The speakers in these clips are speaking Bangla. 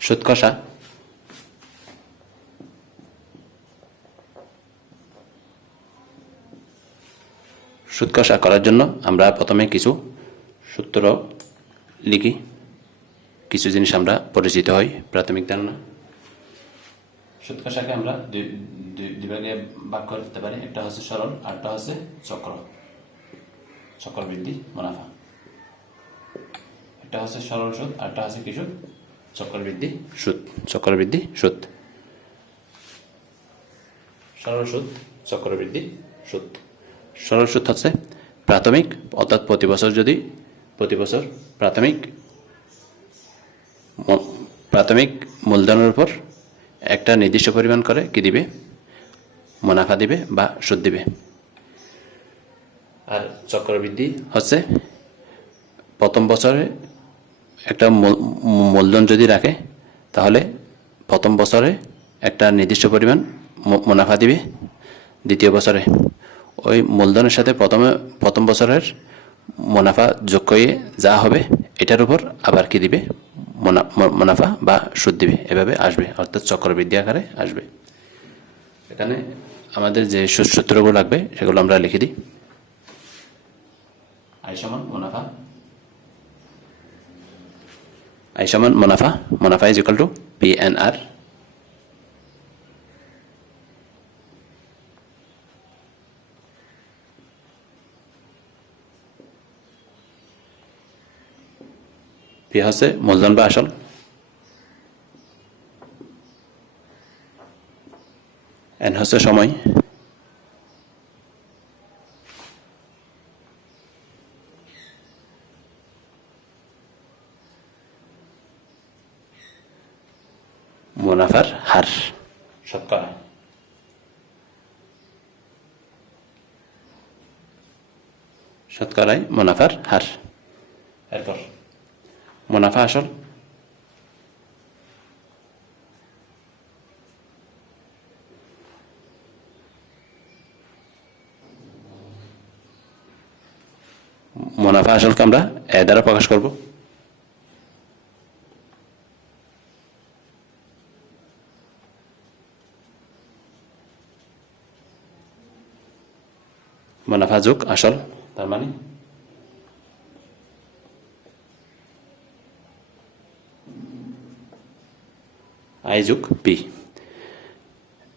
সুদ কষা। সুদ কষা করার জন্য আমরা প্রথমে কিছু সূত্র লিখি। কিছু জিনিস আমরা পরিচিত হই, প্রাথমিক ধারণা। সুদ কষাকে আমরা দুই ভাগে ভাগ দিতে পারি। একটা হচ্ছে সরল আরটা হচ্ছে চক্র। চক্রবৃদ্ধি, মুনাফা। একটা হচ্ছে সরল সুদ আরটা হচ্ছে কি সুদ? চক্রবৃদ্ধি? সুদ চক্রবৃদ্ধি সুদ। সরল সুদ চক্রবৃদ্ধি সুদ। সরল সুদ হচ্ছে প্রাথমিক অর্থাৎ প্রতি বছর যদি প্রতি বছর প্রাথমিক প্রাথমিক মূলধনের উপর একটা নির্দিষ্ট পরিমাণ করে কি দিবে? মুনাফা দিবে বা সুদ দিবে। আর চক্রবৃদ্ধি? হচ্ছে প্রথম বছরে একটা মূল- মূলধন যদি রাখে, তাহলে প্রথম বছরে একটা নির্দিষ্ট পরিমাণ মুনাফা দিবে। দ্বিতীয় বছরে ওই মূলধনের সাথে প্রথমে, প্রথম বছরের মুনাফা যোগ করে যা হবে, এটার উপর আবার কি দিবে? মুনা- মুনাফা বা সুদ দিবে। এভাবে আসবে, অর্থাৎ চক্রবৃদ্ধি আকারে আসবে। এখানে আমাদের যে সুদ সূত্রগুলো লাগবে, সেগুলো আমরা লিখে দিই। আই সমান মুনাফা। আই সমান মুনাফা মুনাফা is equal to P N R P হচ্ছে মূলধন বা আসল। এন হচ্ছে সময়। মুনাফার হার। শতকরা। শতকরায় মুনাফার হার। এরপর। মুনাফা আসল। মুনাফা আসলকে আমরা এ দ্বারা প্রকাশ করব। মুনাফা যোগ আসল, তার মানে? আই যোগ পি।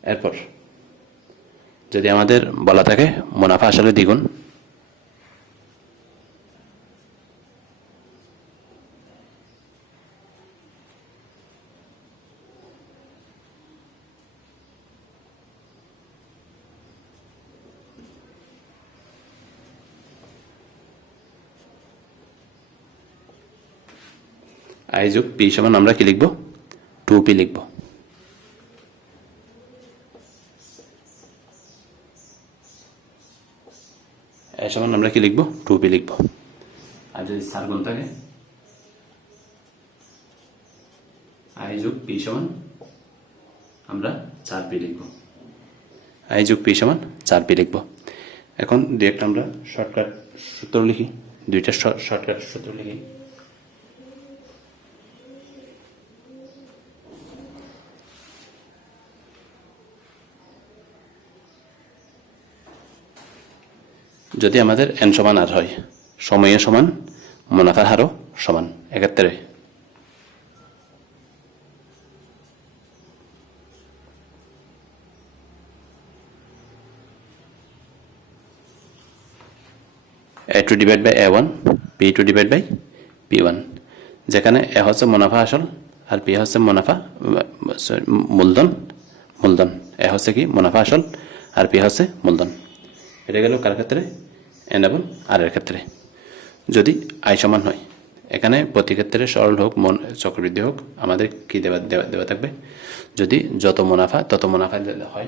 এরপর, যদি আমাদের বলা থাকে, মুনাফা আসলে দ্বিগুণ। আই যোগ পি সমান আমরা কি লিখব? টু পি লিখব। এ সমান আমরা কি লিখব? টু পি লিখব। আর যদি সার গুণ থাকে? আই যোগ পি সমান আমরা চার পি লিখব। আই যোগ পি সমান চার পি লিখব। এখন দু একটা আমরা শর্টকাট সূত্র লিখি। দুইটা শর্টকাট সূত্র লিখি। যদি আমাদের এন সমান আর হয়, সময়ে সমান, মুনাফার হারও সমান এক্ষেত্রে A two divide by A one P two divide by P one যেখানে এ হচ্ছে মুনাফা আসল আর পি হচ্ছে মুনাফা মূলধন মূলধন। এ হচ্ছে কি মুনাফা আসল আর পি হচ্ছে মূলধন। এটা গেল কার ক্ষেত্রে? এন এবং আর এর ক্ষেত্রে। যদি আয় সমান হয়, এখানে প্রতি ক্ষেত্রে সরল হোক, মন চক্রবৃদ্ধি হোক, আমাদের কী দেওয়া দেওয়া থাকবে? যদি যত মুনাফা, তত মুনাফা হয়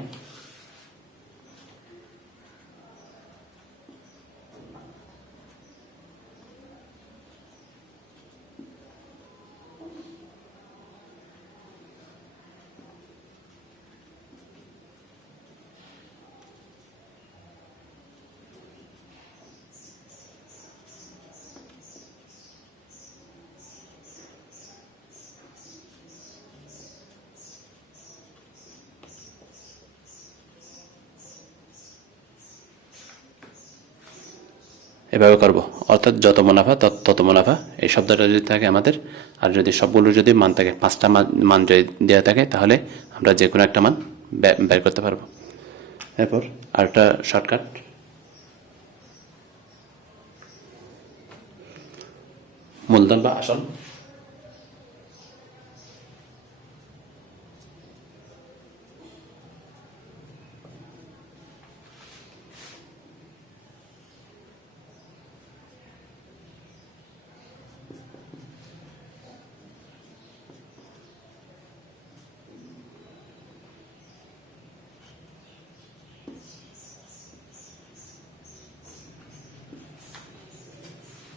এভাবে করব। অর্থাৎ যত মুনাফা, তত মুনাফা। এই শব্দটা যদি থাকে আমাদের, আর যদি সবগুলো যদি মান থাকে, পাঁচটা মান যদি দেওয়া থাকে, তাহলে আমরা যে কোনো একটা মান বের করতে পারব। এরপর আরেকটা শর্টকাট। মূলধন বা আসল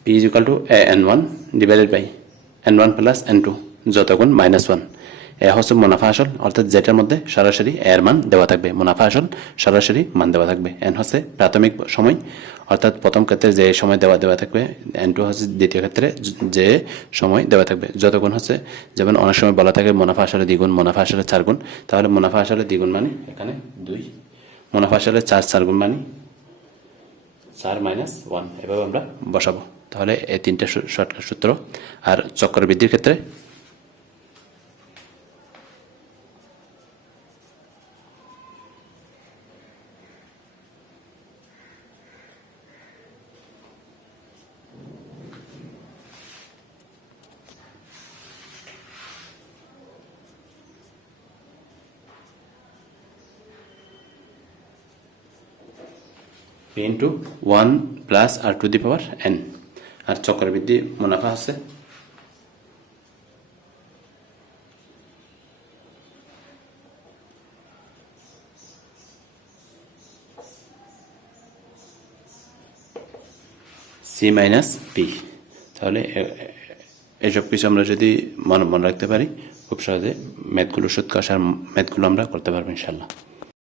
P is equal to A N one divided by N one plus N two যতগুণ minus one A হচ্ছে মুনাফা আসল, অর্থাৎ যেটার মধ্যে সরাসরি এর মান দেওয়া থাকবে। মুনাফা আসল, সরাসরি মান দেওয়া থাকবে। এন হচ্ছে প্রাথমিক সময়, অর্থাৎ প্রথম ক্ষেত্রে যে সময় দেওয়া দেওয়া থাকবে এন টু হচ্ছে দ্বিতীয় ক্ষেত্রে যে সময় দেওয়া থাকবে। যতগুণ হচ্ছে, যেমন অনেক সময় বলা থাকে মুনাফা আসলে দ্বিগুণ, মুনাফা আসলে চার গুণ তাহলে মুনাফা আসলে দ্বিগুণ মানে এখানে দুই, মুনাফা আসলে চার চার গুণ মানে চার মাইনাস ওয়ান এভাবে আমরা বসাবো। তাহলে এই তিনটে শর্টকাট সূত্র আর চক্রবৃদ্ধির ক্ষেত্রে P into one plus R to the power N আর চক্রবৃদ্ধি মুনাফা আছে সি মাইনাস পি তাহলে এসব কিছু আমরা যদি মনে মনে রাখতে পারি, খুব সহজে ম্যাথগুলো সুদ কষার ম্যাথগুলো আমরা করতে পারব ইনশাল্লাহ